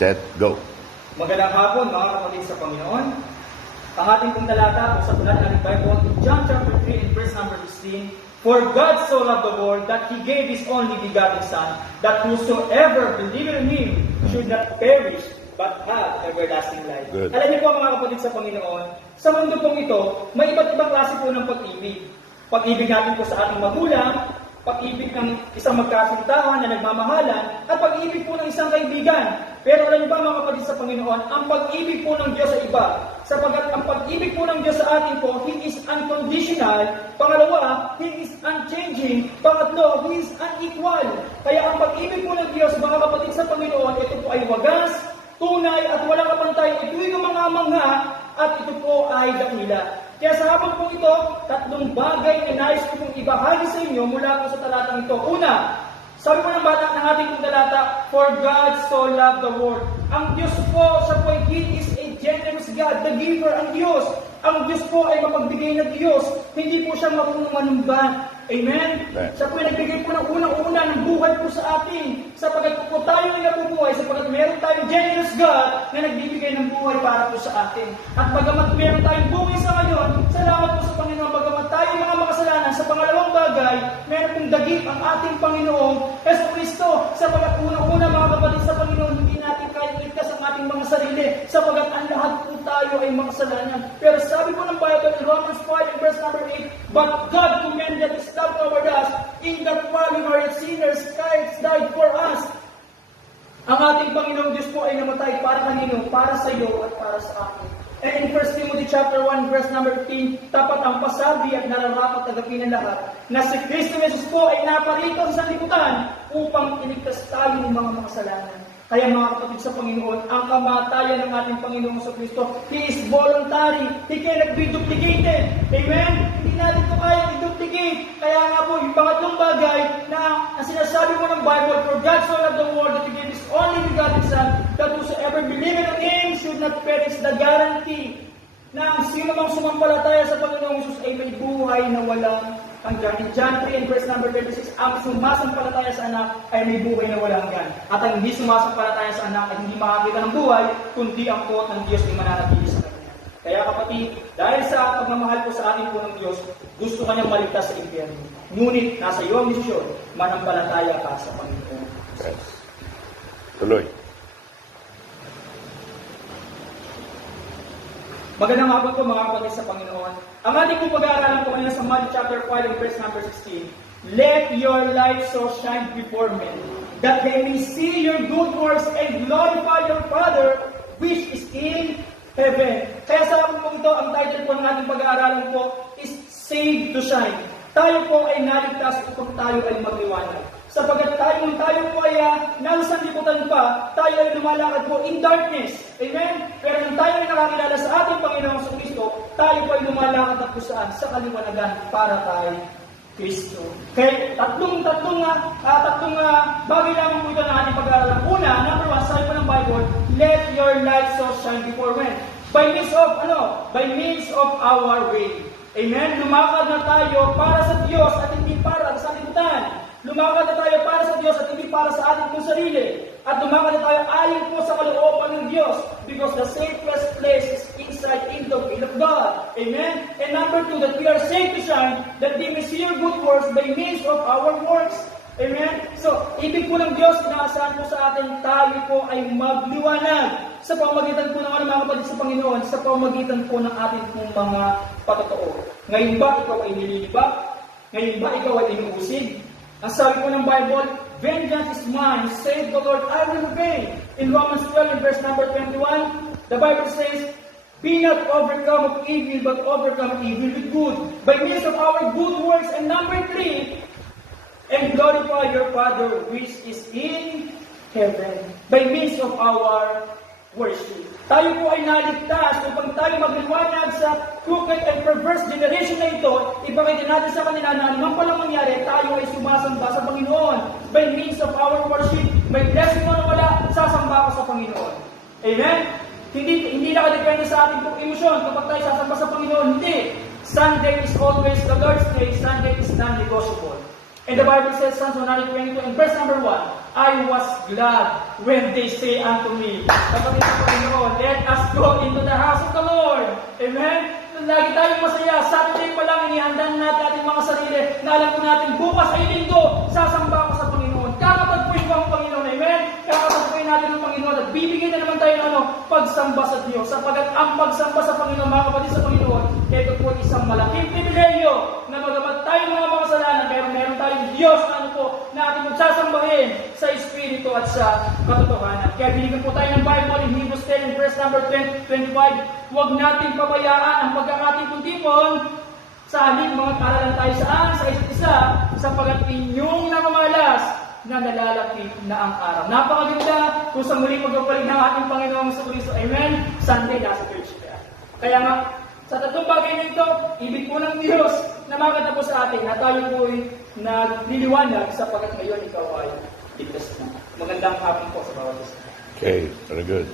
set, go. Magandang hapon mga kapatid sa Panginoon. Ang ating pong talata sa Sulat ng Bible, John chapter 3 and verse number 16. For God so loved the world that He gave His only begotten Son, that whosoever believeth in Him should not perish, but have everlasting life. Good. Alam niyo po mga kapatid sa Panginoon, sa mundo pong ito, may iba't ibang klase po ng pag-ibig. Pag-ibig natin po sa ating magulang, pag-ibig ng isang magkasintahan na nagmamahalan, at pag-ibig po ng isang kaibigan. Pero alam niyo ba mga kapatid sa Panginoon, ang pag-ibig po ng Diyos ay iba. Sapagkat ang pag-ibig po ng Diyos sa atin po, He is unconditional. Pangalawa, He is unchanging. Pangatlo, He is unequal. Kaya ang pag-ibig po ng Diyos, mga kapatid sa Panginoon, ito po ay wagas, tunay at walang kapantay. Ito'y mga mangha at ito po ay dakila. Kaya sa hapon po ito, tatlong bagay na nais ko pong ibahagi sa inyo mula po sa talatang ito. Una, sabi po ng bata ng ating pong talata, for God so loved the world. Ang Diyos po, siya po He is a generous God, the giver ang Diyos. Ang Diyos po ay mapagbigay na Diyos. Hindi po siya marunong manumba. Amen? Siya po ay nagbigay po ng unang-una ng buhay po sa atin. Sapagkat po tayo ay nabubuhay, sapagkat meron tayong generous God na nagbibigay ng buhay para po sa atin. At bagamat meron tayong buhay sa ngayon, salamat po sa Panginoon, bagamat tayo mga makasalanan, sa pangalawang bagay, meron pong dagip ang ating Panginoong Yesu Cristo. Sapagkat unang-una mga kapatid sa Panginoon, hindi natin kaya iligtas ang ating mga sarili, sapagkat ang lahat po tayo ay makasalanan. Pero sabi po ng Bible in Romans 5 and verse number 8, but God commended His love toward us, in that while we were sinners, Christ died for us. Ang ating Panginoong Diyos po ay namatay para kanino? Para sa iyo at para sa akin. And in 1 Timothy chapter 1 verse number 15, tapat ang pasabi at nararapat agapin ng lahat na si Kristo Jesus po ay naparito sa sanlibutan upang iligtas tayo ng mga makasalanan. Kaya mga kapatid sa Panginoon, ang kamatayan ng ating Panginoong sa Kristo, He is voluntary. He cannot be duplicated. Amen? Hindi natin ito kaya i-duplicate. Kaya nga po, yung pangatlong bagay na ang sinasabi mo ng Bible, for God so loved the world that He gave His only begotten Son, that whosoever believeth in Him should not perish. The guarantee na ang sino mang sumampalataya sa Panginoong Jesus ay may buhay na walang hanggan. In John 3 and verse number 36, ang sumasampalataya sa anak ay may buhay na walang hanggan. At ang hindi sumasampalataya sa anak ay hindi makakita ng buhay, kundi ang puot ng Diyos ay mananatili sa kanya. Kaya kapatid, dahil sa pagmamahal po sa atin po ng Diyos, gusto kanyang maligtas sa impyerno. Ngunit nasa iyo ang desisyon, manampalataya ka sa Panginoon. Yes. Tuloy. Magandang hapon po mga kapatid sa Panginoon. Ang ating pong pag-aaralan po kanina sa Matthew chapter 5 and verse number 16. Let your light so shine before men, that they may see your good works and glorify your Father which is in heaven. Kaya sa hapon po ito, ang title po ng ating pag-aaralan po is Saved to Shine. Tayo po ay naligtas upang tayo ay magliwanag. Sapagkat tayo po ay nasa sanlibutan pa, tayo ay lumalakad po in darkness. Amen? Pero nung tayo ay nakakilala sa ating Panginoong sa Kristo, tayo po ay lumalakad na po saan? Sa kaliwanagan para kay Kristo. Kaya tatlong bagay lamang po ito na ating pag-aaralan. Una, number 1, sabi po ng Bible, let your light so shine before men. By means of, By means of our way. Amen? Lumakad na tayo para sa Diyos at hindi para sa sanlibutan. Lumakad na tayo para sa Diyos at hindi para sa ating pong sarili. At lumakad na tayo ayon po sa kalooban ng Diyos. Because the safest place is inside in the will of God. Amen? And number 2, that we are saved to shine, that they may see your good works by means of our works. Amen? So, ibig po ng Diyos, inaasahan po sa atin, tayo po ay magliwanag sa pamamagitan po ng mga kapatid sa Panginoon, sa pamamagitan po ng ating pong mga patotoo. Ngayon ba ikaw ay nililibak? Ngayon ba ikaw ay inuusig? Ang sabi po ng Bible, vengeance is mine, saith the Lord, I will repay. In Romans 12 and verse number 21, the Bible says, be not overcome of evil, but overcome evil with good, by means of our good works. And number 3, and glorify your Father which is in heaven, by means of our worship. Tayo po ay naligtas upang tayo magliwanag sa crooked and perverse generation na ito. Ipakita natin sa kanila na anumang palang mangyari, tayo ay sumasamba sa Panginoon. By means of our worship, may blessing mo na wala, sasamba ka sa Panginoon. Amen? Hindi nakadepende sa ating pong emosyon kapag tayo sasamba sa Panginoon. Hindi. Sunday is always the Lord's Day. Sunday is non-negotiable. And the Bible says, Psalms 122 and verse number 1, I was glad when they say unto me, kapatid ng Panginoon, let us go into the house of the Lord. Amen? Lagi tayong masaya. Saturday pa lang, inihanda na natin ating mga sarili na alam po natin, bukas ay linggo, sasamba ako sa Panginoon. Kakatagpuin ko ang Panginoon. Amen? Kakatagpuin natin ang Panginoon at bibigyan na naman tayo ng pagsamba sa Diyos. Sapagat ang pagsamba sa Panginoon, mga kapatid sa Panginoon, ito po isang malaking pribileyo na magamat tayo mga makasalanan, pero meron tayong Diyos na na ating magsasambahin sa Espiritu at sa katotohanan. Kaya binigyan po tayo ng Bible in Hebrews 10 and verse number 25. Huwag nating pabayaan ang pagkakating tipon sa halip mga karalan tayo saan sa isa't isa sapagat inyong namamalas na nalalapit na ang araw. Napakaganda kung sa muling magpapalig ng ating Panginoong Kristo. Amen? Sunday nasa church kaya. Kaya nga, sa tatlong bagay na ito, ibig po ng Diyos na makatapos sa atin na tayo po'y nagliliwanag sapagat ngayon ikaw ay ligtas na. Magandang hapon po sa bawat isa. Okay, very good.